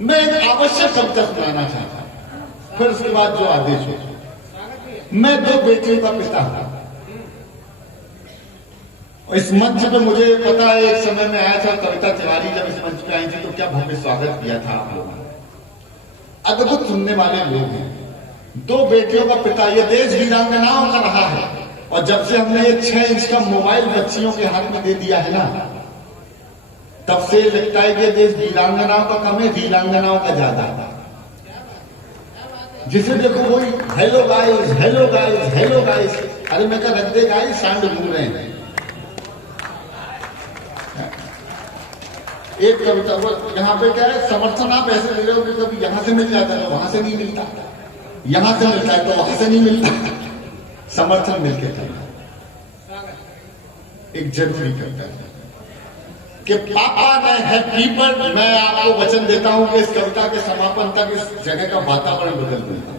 मैं एक आवश्यक कविता सुनाना चाहता, फिर उसके बाद जो आदेश हो। मैं 2 बेटियों का पिता हूं। इस मंच पे मुझे पता है एक समय में आया था कविता तिवारी, जब इस मंच पे आई थी तो क्या भव्य स्वागत किया था आप लोगों ने। अद्भुत सुनने वाले लोग हैं। 2 बेटियों का पिता, ये देश वीरांगनाओं का रहा है। और जब से हमने ये 6 इंच का मोबाइल बच्चियों के हाथ में दे दिया है ना, तब से लगता है कि देश वीरांगनाओं का कम है, वीरांगनाओं का ज्यादा है। जिसे देखो वही hello guys, hello guys, hello guys. अरे मैं क्या रख दे गाइस, सांड घूम रहे हैं। एक कविता वो यहाँ पे क्या है, समर्थन आप ऐसे ले रहे हो कि कभी यहां से मिल जाता है वहां से नहीं मिलता, यहां से मिलता है तो वहां से नहीं मिलता। समर्थन मिलके करना एक जरूरी कविता है कि पापा ने हैप्पी बर्थडे। मैं आपको वचन देता हूं कि इस कविता के समापन तक इस जगह का वातावरण बदल दूंगा।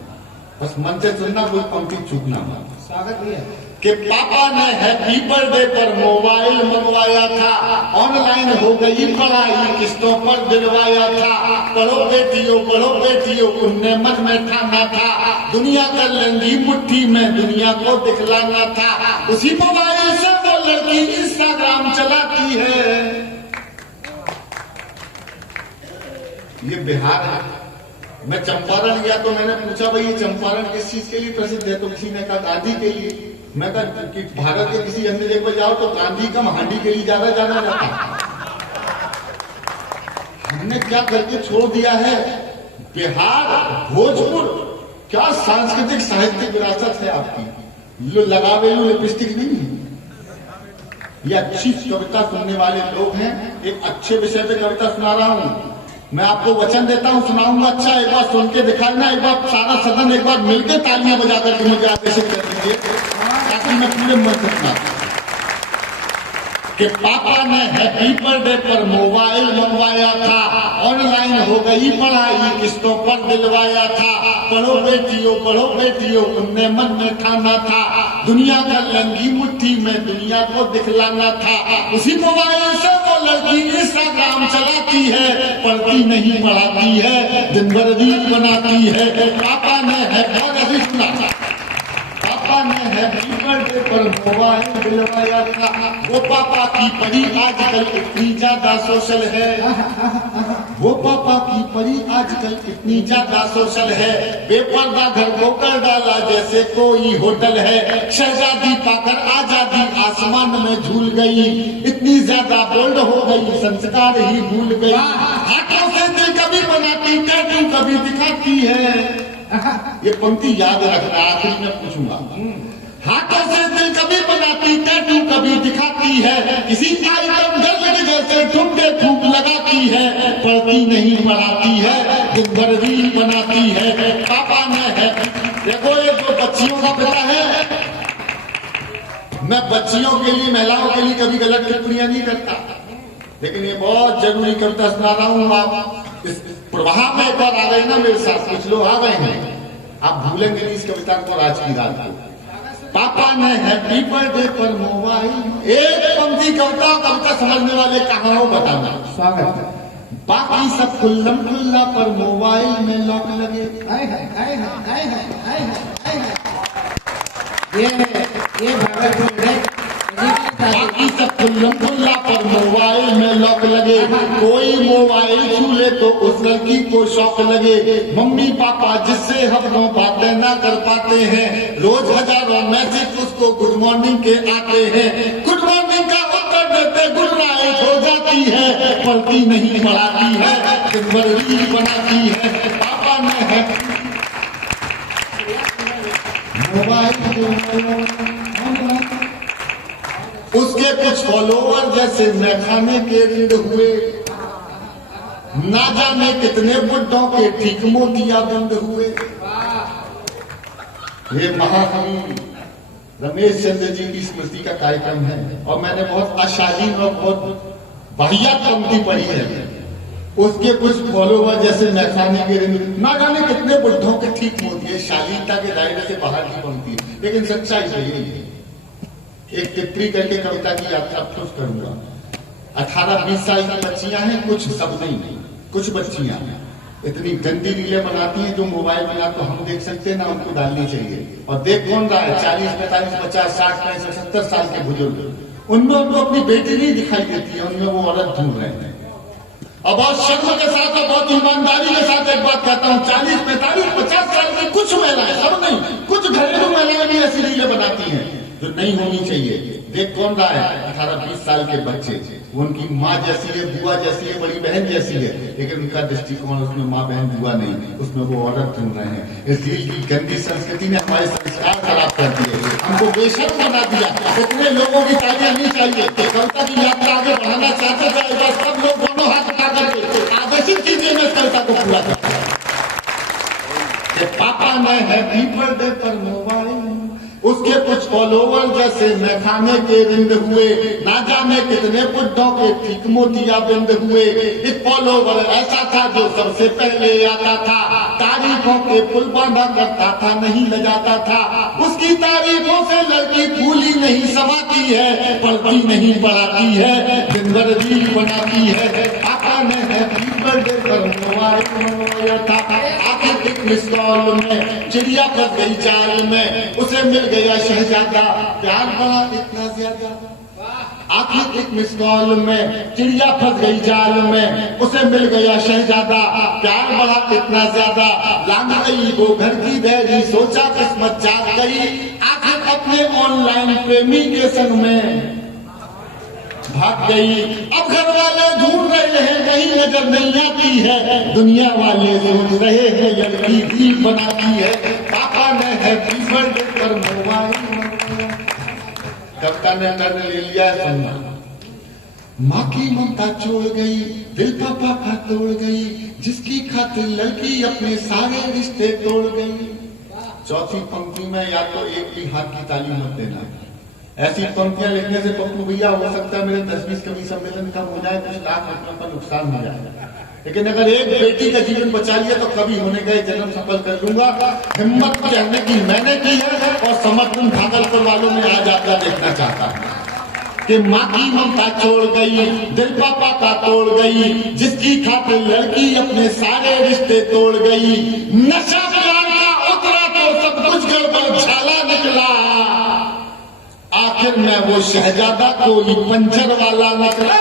बस मन से सुनना, कोई पंक्ति चूकना मत। स्वागत है कि पापा ने हैप्पी बर्थडे पर मोबाइल मंगवाया था, ऑनलाइन हो गई पढ़ाई, किस्तों पर दिलवाया था। पढ़ो बेटियों, उनने मन में ठाना था, दुनिया कर लेंगी मुट्ठी में, दुनिया को दिखलाना था। उसी मोबाइल से वो लड़की इंस्टाग्राम चलाती है। ये बिहार है। मैं चंपारण गया तो मैंने पूछा भाई ये चंपारण किस चीज के लिए प्रसिद्ध है, तो किसी ने कहा गांधी के लिए। मैं कहा कि भारत के किसी अन्य जगह पर जाओ तो गांधी कम हांडी के लिए ज्यादा जाना जाता है। हमने क्या करके छोड़ दिया है। बिहार, भोजपुर, क्या सांस्कृतिक साहित्यिक विरासत है आपकी। लगावे लिपस्टिक नहीं, ये अच्छी कविता सुनने वाले लोग हैं। एक अच्छे विषय पे कविता सुना रहा हूं। मैं आपको वचन देता हूं, सुनाऊंगा अच्छा, एक बार सुन के दिखाना, एक बार सारा सदन एक बार मिलकर तालियां बजाकर के मुझे आदेशित कर दीजिए ताकि मैं पूरे मन से सुना। कि पापा ने हैप्पी बर्थडे पर मोबाइल मंगवाया था, ऑनलाइन हो गई पढ़ाई, किस्तों पर दिलवाया था। पढ़ो बेटियों, उनने मन में ठाना था, दुनिया कर लेंगी मुट्ठी में, दुनिया को दिखलाना था। उसी मोबाइल से वो लड़की इंस्टाग्राम चलाती है, पढ़ती नहीं पढ़ाती है, दिन भर रील बनाती है। पापा ने हैप्पी बर्थडे पर मोबाइल दिलवाया था। वो पापा की परी आजकल इतनी ज्यादा सोशल है, वो पापा की परी आजकल इतनी ज्यादा सोशल है। बेपर्दा घर को कर डाला जैसे कोई होटल है। शहजादी पाकर आजादी आसमान में झूल गई, इतनी ज्यादा बोल्ड हो गई संस्कार ही भूल गई। हाथों से दिल कभी बनाती, टैटू कभी दिखाती है। ये पंक्ति याद रखना, आखिरी में पूछूंगा। हाथों से दिल कभी बनाती, टैटू कभी दिखाती है, किसी आइटम गर्ल के जैसे ठुमके खूब लगाती है। पढ़ती नहीं पढ़ाती है, दिन भर रील बनाती है। पापा ने है, देखो ये जो बच्चियों का पिता है। मैं बच्चियों के लिए, महिलाओं के लिए कभी गलत टिप्पणियां नहीं करता, लेकिन ये बहुत जरूरी कविता सुना रहा हूं। आप इस प्रवाह में एक बार आ गए ना मेरे साथ, कुछ लोग आ गए हैं, आप भूलेंगे नहीं इस कविता को आज की रात को। पापा ने हैप्पी बर्थडे पर मोबाइल, एक पंक्ति कविता समझने वाले कहाँ हो बताना। स्वागत है। बाकी सब खुल्लम खुल्ला पर मोबाइल में लॉक लगे। ये भागलपुर है। बाकी सब खुल्लम खुल्ला पर मोबाइल में लॉक लगे। कोई मोबाइल छू ले तो उस लड़की को शौक लगे। मम्मी पापा जिससे हम बातें ना कर पाते हैं, रोज हजारों मैसेज उसको गुड मॉर्निंग के आते हैं। गुड मॉर्निंग का उत्तर देते गुड नाइट हो जाती है। पढ़ती नहीं पढ़ाती है, दिन भर रील बनाती है। पापा ने है मोबाइल, उसके कुछ फॉलोवर जैसे मैखाने के रीढ़ हुए। ना जाने कितने बुड्ढों के ठीक मोतियाबिंद हुए। ये महाकवि रमेश चंद्र जी की स्मृति का कार्यक्रम है और मैंने बहुत अशालीन और बहुत वाहियात पंक्ति पढ़ी है। उसके कुछ फॉलोवर जैसे मैखाने के रीढ़, ना जाने कितने बुड्ढों के ठीक मोती। शालीनता के दायरे से बाहर की पंक्ति, लेकिन सच्चाई यही है। एक टिप्पणी करके कविता की यात्रा खुश करूंगा। 18-20 साल की बच्चियां हैं, कुछ सब नहीं, कुछ बच्चियां हैं। इतनी गंदी रीलें बनाती हैं जो मोबाइल में ना तो हम देख सकते हैं ना उनको डालनी चाहिए। और देख कौन रहा है, 40, 45, 50, 60, 65, 70 साल के बुजुर्ग, उनमें उनको अपनी बेटी नहीं दिखाई देती है, उनमें वो औरत ढूंढ रहे हैं। और बहुत शर्म के साथ और बहुत ईमानदारी के साथ एक बात कहता हूँ, 40, 45, 50 साल की कुछ महिलाएं, सब नहीं, कुछ घरेलू महिलाएं भी ऐसी रीलें बनाती हैं जो नहीं होनी चाहिए। देख कौन रहा है, 18, 20 साल के बच्चे, वो उनकी माँ जैसी है, बुआ जैसी है, बड़ी बहन जैसी है, लेकिन उनका दृष्टिकोण उसमें माँ बहन बुआ नहीं, उसमें वो औरत ढूंढ रहे हैं। इस रील की गंदी संस्कृति ने हमारे संस्कार खराब कर दिए, हमको बेशर्म बना दिया। इतने लोगों की तालियां नहीं चाहिए। कविता की यात्रा आगे बढ़ाना चाहते थे, बस सब लोग दोनों हाथ उठा करके आदर्शित कीजिए, मैं कविता को पूरा करता हूं। पापा ने हैप्पी बर्थडे पर मोबाइल, उसके कुछ फॉलोवर जैसे मैं खाने के रिंद हुए, ना जाने कितने बुड्ढों के ठीक मोतिया बिंद हुए। एक फॉलोवर ऐसा था जो सबसे पहले आता था, तारीफों के पुल बांधा करता था, नहीं लगाता था। उसकी तारीफों से लड़की फूली नहीं समाती है, पढ़ती नहीं पढ़ाती है, दिन भर रील बनाती है। पापा ने हैप्पी बर्थडे पर मोबाइल मंगवाया था, आखिर एक मिस कॉल में चिड़िया फंस गई जाल में, उसे मिल गया शहजादा, प्यार बड़ा इतना ज्यादा। आखिर एक मिस कॉल में चिड़िया फंस गई जाल में, उसे मिल गया शहजादा, प्यार बड़ा इतना ज्यादा। लांग गई वो घर की डेयरी, सोचा किस्मत जाग गई, आखिर अपने ऑनलाइन प्रेमी के संग में भाग गई। अब घर वाले ढूंढ रहे हैं, कहीं नजर नहीं आती है, दुनिया वाले सोच रहे हैं लड़की भी बनाती है। पापा ने हैप्पी बर्थडे पर मोबाइल, कविता ने टर्न ले लिया सुनना। माँ की ममता छोड़ गई, दिल पापा का तोड़ गई, जिसकी खातिर लड़की अपने सारे रिश्ते तोड़ गई। चौथी पंक्ति में या तो एक भी हाथ की ताली मत देना। ऐसी पंक्तियां लिखने से पप्पू भैया हो सकता है मेरे 10-20 कवि सम्मेलन कम हो जाए, कुछ लाख रुपयों का नुकसान हो जाए, लेकिन अगर एक बेटी का जीवन बचा लिया तो कवि होने का जन्म सफल कर लूंगा। हिम्मत कहने की मैंने की है और समर्थन भागलपुर वालों में आज आपका देखना चाहता हूं कि माँ की ममता छोड़ गई, दिल पापा का तोड़ गई, जिसकी खातिर लड़की अपने सारे रिश्ते तोड़ गई। नशा प्यार का उतरा तो सब कुछ गड़बड़ झाला निकला, आखिर में वो शहजादा कोई पंचर वाला निकला।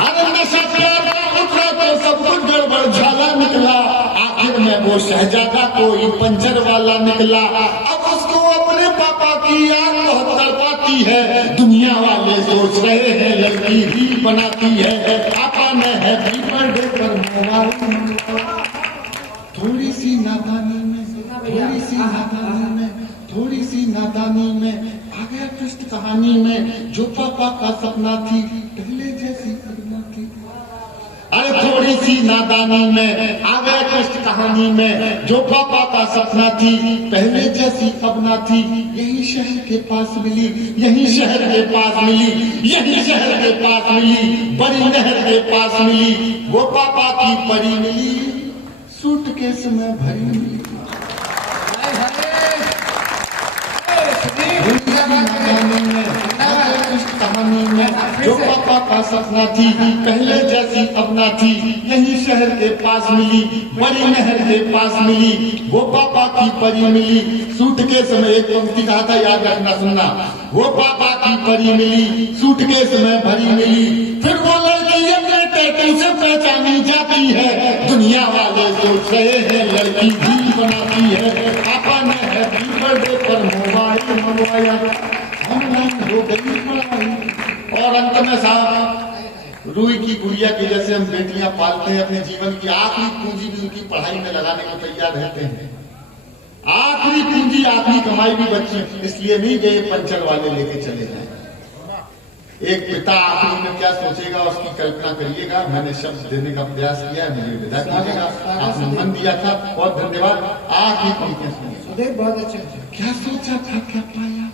अरे नशा प्यार का उतरा तो सब कुछ गड़बड़ झाला निकला, आखिर में वो शहजादा कोई पंचर वाला निकला। अब उसको अपने पापा की याद बहुत तड़पाती है, दुनिया वाले सोच रहे हैं लड़की ही बनाती है। पापा ने हैप्पी बर्थडे पर मोबाइल, थोड़ी सी नादानी में, थोड़ी सी नादानी में, थोड़ी सी नादानी में आ गया ट्विस्ट कहानी में, जो पापा का सपना थी पहले जैसी करना थी। अरे थोड़ी सी नादानी में आ गया ट्विस्ट कहानी में, जो पापा का सपना थी पहले जैसी अब ना थी। यही शहर के पास मिली, यही शहर के पास मिली, यही शहर के पास मिली, बड़ी नहर के पास मिली, वो पापा की परी मिली, सूटकेस में भरी मिली। कहानी में जो पापा का सपना थी पहले जैसी अब ना थी, यही शहर के पास मिली, बड़ी नहर के पास मिली, वो पापा की परी मिली, सूटकेस में। एक पंक्ति कहा था, याद रखना सुनना, वो पापा की परी मिली, सूटकेस में भरी मिली। फिर वो लड़की अपने टैटू से पहचानी जाती है, दुनिया वाले सोच रहे हैं लड़की भी बनाती है। पापा ने हैप्पी बर्थडे पर मोबाइल मंगवाया, ऑनलाइन हो गई पढ़ाई। और अंत में साहब, रूई की गुड़िया की जैसे हम बेटियां पालते हैं, अपने जीवन की आखिरी पूंजी भी उनकी पढ़ाई में लगाने को तैयार रहते हैं। आखिरी पूंजी, आखिरी कमाई भी बच्चे इसलिए नहीं गए पंचर वाले लेके चले जाए। एक पिता आखिरी में क्या सोचेगा उसकी कल्पना करिएगा। मैंने शब्द देने का प्रयास किया है, मुझे विदा कीजिएगा, आपने मन दिया था, बहुत धन्यवाद। आखिरी पंक्तियां सुनिए। बहुत अच्छा। क्या सोचा था क्या पाया,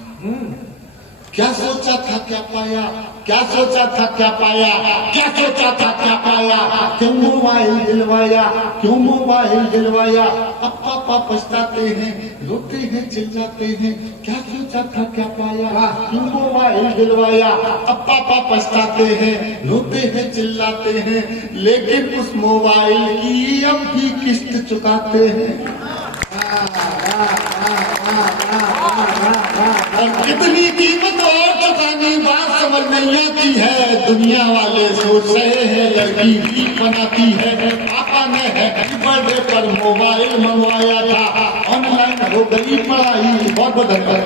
क्या सोचा था क्या पाया, क्या सोचा था क्या पाया, क्या सोचा था क्या पाया, क्यों मोबाइल दिलवाया, क्यों मोबाइल दिलवाया। अब पापा पछताते हैं, रोते हैं, चिल्लाते हैं, क्या सोचा था क्या पाया, क्यों मोबाइल दिलवाया। अब पापा पछताते हैं, रोते हैं, चिल्लाते हैं, लेकिन उस मोबाइल की अब भी किस्त चुकाते हैं। और कितनी कीमत और चुकानी बात समझ नहीं आती है। दुनिया वाले सोच रहे हैं लड़की भी बनाती है। पापा ने हैप्पी बर्थडे पर मोबाइल मंगवाया था, ऑनलाइन हो गई पढ़ाई। बहुत बहुत धन्यवाद।